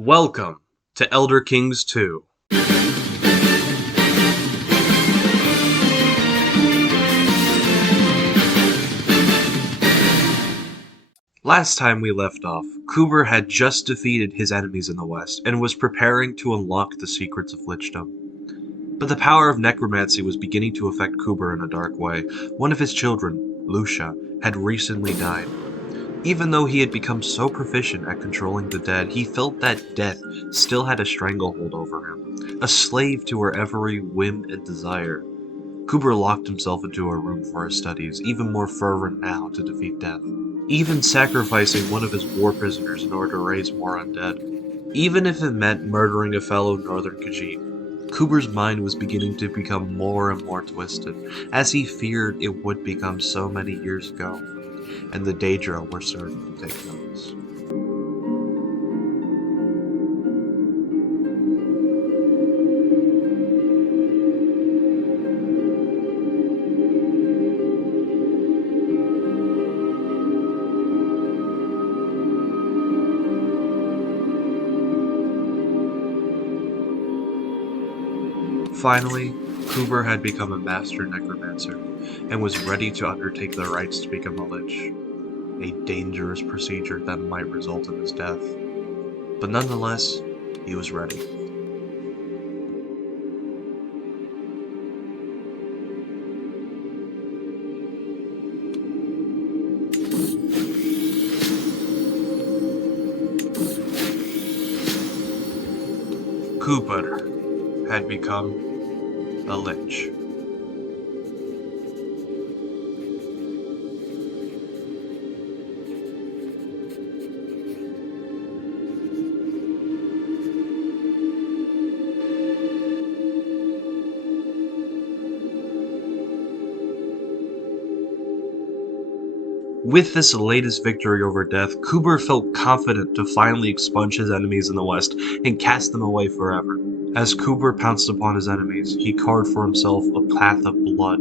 Welcome to Elder Kings 2. Last time we left off, Kuber had just defeated his enemies in the west and was preparing to unlock the secrets of Lichdom. But the power of necromancy was beginning to affect Kuber in a dark way. One of his children, Lucia, had recently died. Even though he had become so proficient at controlling the dead, he felt that death still had a stranglehold over him, a slave to her every whim and desire. Kuber locked himself into a room for his studies, even more fervent now to defeat death, even sacrificing one of his war prisoners in order to raise more undead. Even if it meant murdering a fellow Northern Khajiit, Kuber's mind was beginning to become more and more twisted, as he feared it would become so many years ago, and the Daedra were starting to take notice. Finally, Kuber had become a master necromancer, and was ready to undertake the rites to become a Lich, a dangerous procedure that might result in his death. But nonetheless, he was ready. Kuber had become a Lich. With this latest victory over death, Kuber felt confident to finally expunge his enemies in the west and cast them away forever. As Kuber pounced upon his enemies, he carved for himself a path of blood,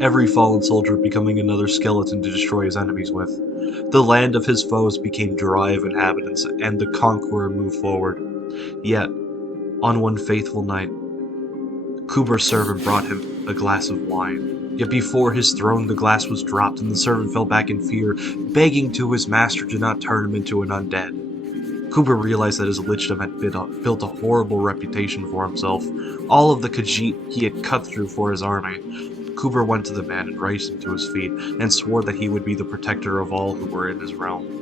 every fallen soldier becoming another skeleton to destroy his enemies with. The land of his foes became dry of inhabitants, and the conqueror moved forward. Yet, on one faithful night, Kuber's servant brought him a glass of wine. Yet before his throne the glass was dropped, and the servant fell back in fear, begging to his master to not turn him into an undead. Kuber realized that his lichdom had built a horrible reputation for himself. All of the Khajiit he had cut through for his army. Kuber went to the man and raised him to his feet, and swore that he would be the protector of all who were in his realm.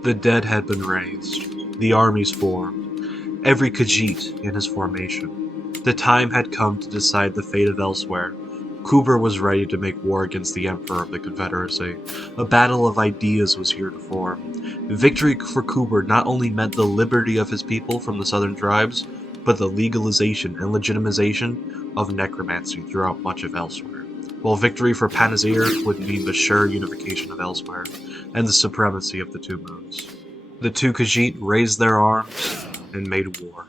The dead had been raised. The armies formed, every Khajiit in his formation. The time had come to decide the fate of Elsweyr. Kuber was ready to make war against the Emperor of the Confederacy. A battle of ideas was here to form. Victory for Kuber not only meant the liberty of his people from the southern tribes, but the legalization and legitimization of necromancy throughout much of Elsweyr. While victory for Panazir would mean the sure unification of Elsweyr and the supremacy of the Two Moons. The two Khajiit raised their arms and made war.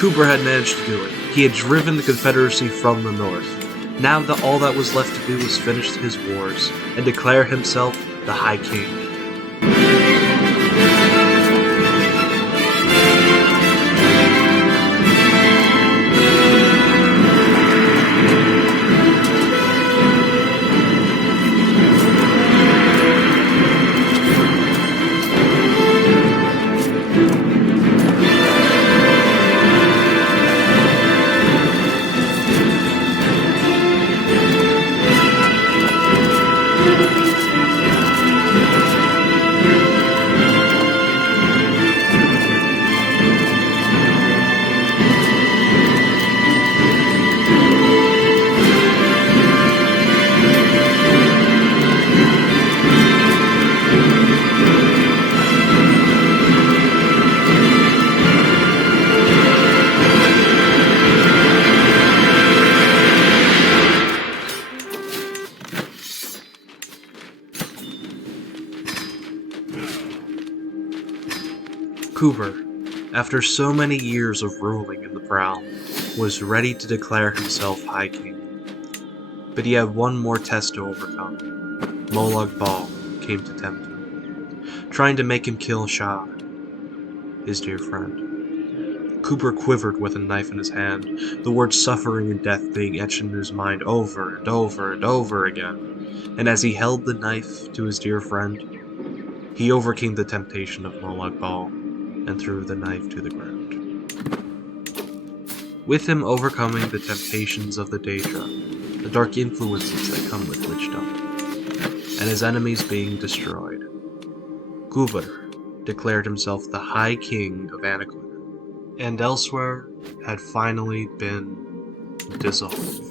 Kuber had managed to do it. He had driven the Confederacy from the north. Now all that was left to do was finish his wars and declare himself the High King. Kuber, after so many years of ruling in the Prowl, was ready to declare himself High King. But he had one more test to overcome. Molag Bal came to tempt him, trying to make him kill Shah, his dear friend. Kuber quivered with a knife in his hand, the words suffering and death being etched into his mind over and over and over again. And as he held the knife to his dear friend, he overcame the temptation of Molag Bal and threw the knife to the ground. With him overcoming the temptations of the Daedra, the dark influences that come with Lichdom, and his enemies being destroyed, Kuber declared himself the High King of Anakin, and Elsweyr had finally been dissolved.